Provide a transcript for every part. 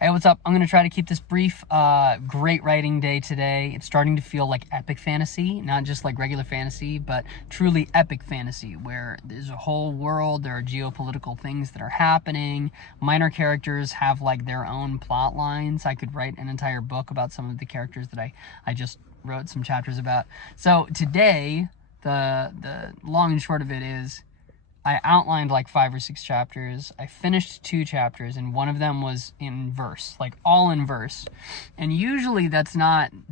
Hey, what's up? I'm going to try to keep this brief. Great writing day today. It's starting to feel like epic fantasy, not just like regular fantasy, but truly epic fantasy, where there's a whole world, there are geopolitical things that are happening. Minor characters have like their own plot lines. I could write an entire book about some of the characters that I just wrote some chapters about. So today, the long and short of it is, I outlined like 5 or 6 chapters. I finished 2 chapters, and one of them was in verse, like all in verse. And usually that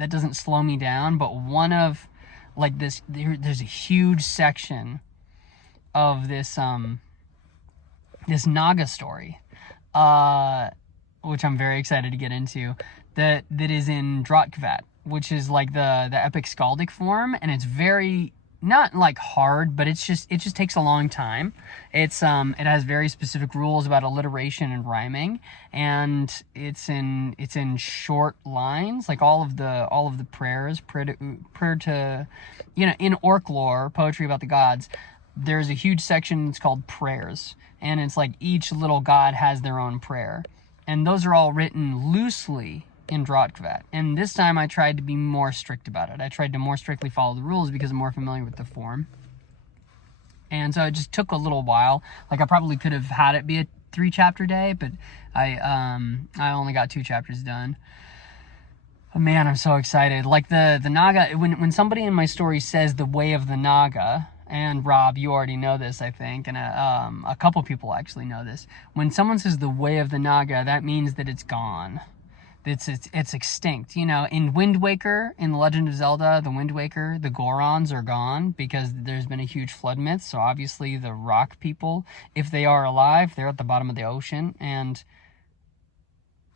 doesn't slow me down, but one of like this, there's a huge section of this this Naga story, which I'm very excited to get into, that is in Drotkvat, which is like the epic skaldic form, and it's very not like hard, but it just takes a long time. It has very specific rules about alliteration and rhyming, and it's in short lines, like all of the prayers, prayer to in orc lore, poetry about the gods. There's a huge section that's called prayers, and it's like each little god has their own prayer, and those are all written loosely in Drotkvat. And this time I tried to be more strict about it. I tried to more strictly follow the rules because I'm more familiar with the form. And so it just took a little while. Like, I probably could have had it be a 3-chapter day, but I only got 2 chapters done. Oh man, I'm so excited. Like the Naga, when somebody in my story says the way of the Naga, and Rob, you already know this, I think, and a couple people actually know this. When someone says the way of the Naga, that means that it's gone. It's extinct. In Wind Waker, in The Legend of Zelda, the Wind Waker, the Gorons are gone because there's been a huge flood myth. So obviously the rock people, if they are alive, they're at the bottom of the ocean. And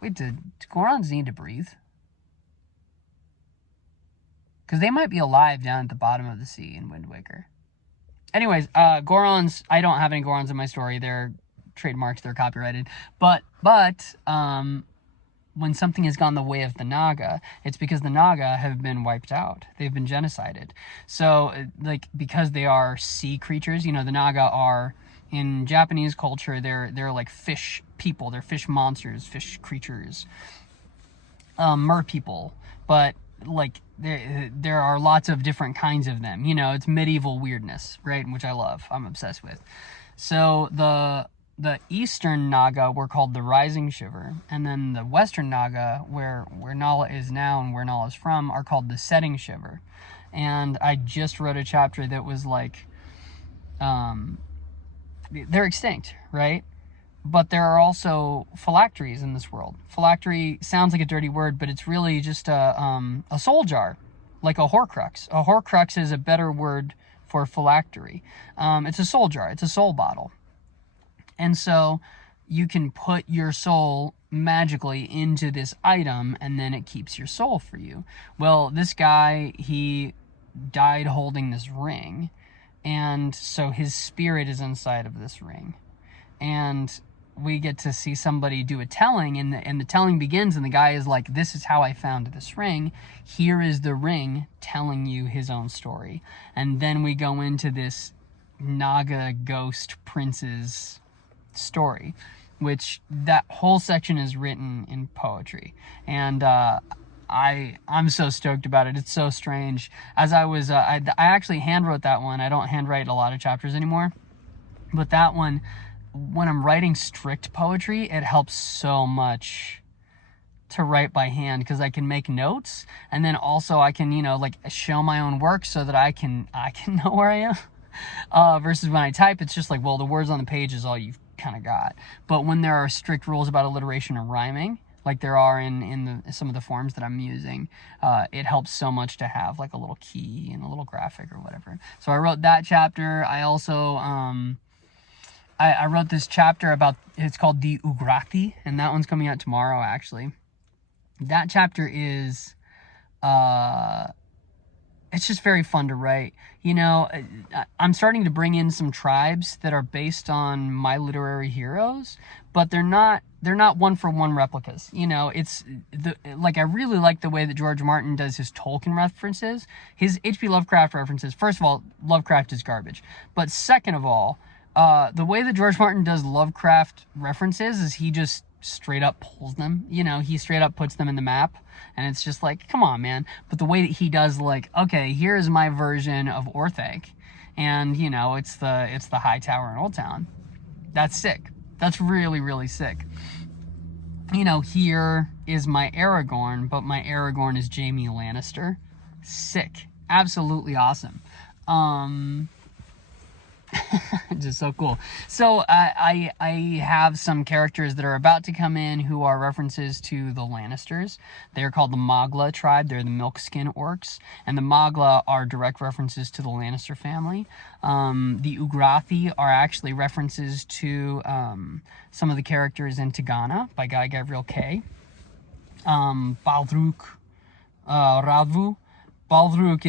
wait, do Gorons need to breathe? Because they might be alive down at the bottom of the sea in Wind Waker. Anyways, Gorons, I don't have any Gorons in my story. They're trademarks, they're copyrighted. But when something has gone the way of the Naga, it's because the Naga have been wiped out. They've been genocided. So, like, because they are sea creatures, the Naga are, in Japanese culture, they're like fish people. They're fish monsters, fish creatures, mer people. But, like, there are lots of different kinds of them. It's medieval weirdness, right? Which I love. I'm obsessed with. So, the eastern Naga were called the Rising Shiver, and then the western Naga, where Nala is now and where Nala is from, are called the Setting Shiver. And I just wrote a chapter that was like, they're extinct, right? But there are also phylacteries in this world. Phylactery sounds like a dirty word, but it's really just a soul jar, like a Horcrux. A Horcrux is a better word for phylactery. It's a soul jar. It's a soul bottle. And so you can put your soul magically into this item, and then it keeps your soul for you. Well, this guy, he died holding this ring, and so his spirit is inside of this ring. And we get to see somebody do a telling, and the telling begins, and the guy is like, this is how I found this ring. Here is the ring telling you his own story. And then we go into this Naga ghost prince's story, which that whole section is written in poetry, and I'm so stoked about it. It's so strange. As I was I actually handwrote that one. I don't handwrite a lot of chapters anymore, but that one, when I'm writing strict poetry, it helps so much to write by hand, because I can make notes, and then also I can like show my own work so that I can know where I am. Versus when I type, it's just like, well, the words on the page is all you've kind of got. But when there are strict rules about alliteration and rhyming, like there are in some of the forms that I'm using, it helps so much to have like a little key and a little graphic or whatever. So I wrote that chapter. I also I wrote this chapter about, it's called the Ugrathi, and that one's coming out tomorrow actually. That chapter is it's just very fun to write. I'm starting to bring in some tribes that are based on my literary heroes, but they're not one-for-one replicas. I really like the way that George Martin does his Tolkien references, his H.P. Lovecraft references. First of all, Lovecraft is garbage. But second of all, the way that George Martin does Lovecraft references is he just straight up pulls them. You know, he straight up puts them in the map, and it's just like, come on, man. But the way that he does, like, okay, here's my version of Orthanc, and you know, it's the High Tower in Old Town. That's sick. That's really, really sick. You know, here is my Aragorn, but my Aragorn is Jaime Lannister. Sick. Absolutely awesome. Just so cool. So I have some characters that are about to come in who are references to the Lannisters. They're called the Mogla tribe. They're the Milkskin Orcs. And the Mogla are direct references to the Lannister family. The Ugrathi are actually references to some of the characters in Tigana by Guy Gavriel Kay. Baldruk, Radvu. Baldruk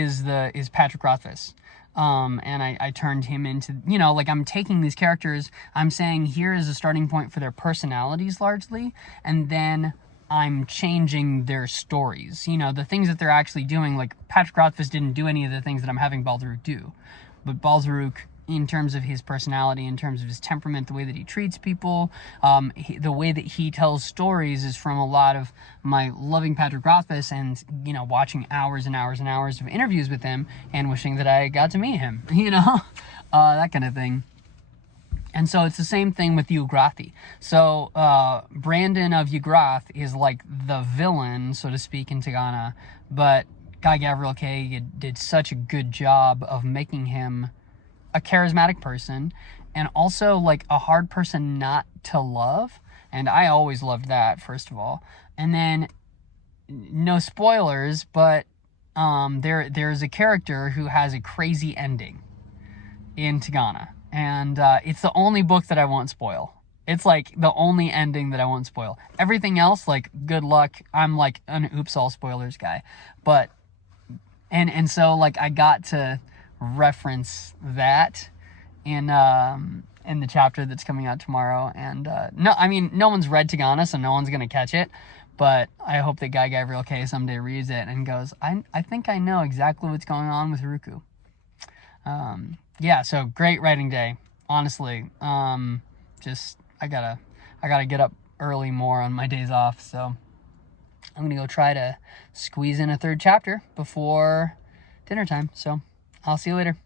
is Patrick Rothfuss. And I turned him into, you know, like I'm taking these characters, I'm saying here is a starting point for their personalities largely, and then I'm changing their stories. You know, the things that they're actually doing, like Patrick Rothfuss didn't do any of the things that I'm having Baldruk do. But Baldruk, in terms of his personality, in terms of his temperament, the way that he treats people, the way that he tells stories is from a lot of my loving Patrick Rothfuss and, you know, watching hours and hours and hours of interviews with him and wishing that I got to meet him, you know, that kind of thing. And so it's the same thing with the Ugrathi. So Brandon of Ugrath is like the villain, so to speak, in Tigana, but Guy Gavriel Kay did such a good job of making him a charismatic person and also like a hard person not to love, and I always loved that, first of all. And then, no spoilers, but there's a character who has a crazy ending in Tigana, and it's the only book that I won't spoil. It's like the only ending that I won't spoil. Everything else, like, good luck. I'm like an oops all spoilers guy. But and so like I got to reference that in the chapter that's coming out tomorrow. And no, I mean, no one's read Tigana, so no one's gonna catch it, but I hope that Guy Gavriel Kay someday reads it and goes, I think I know exactly what's going on with Ruku. Yeah, so great writing day, honestly. Just I gotta get up early more on my days off, so I'm gonna go try to squeeze in a third chapter before dinner time. So I'll see you later.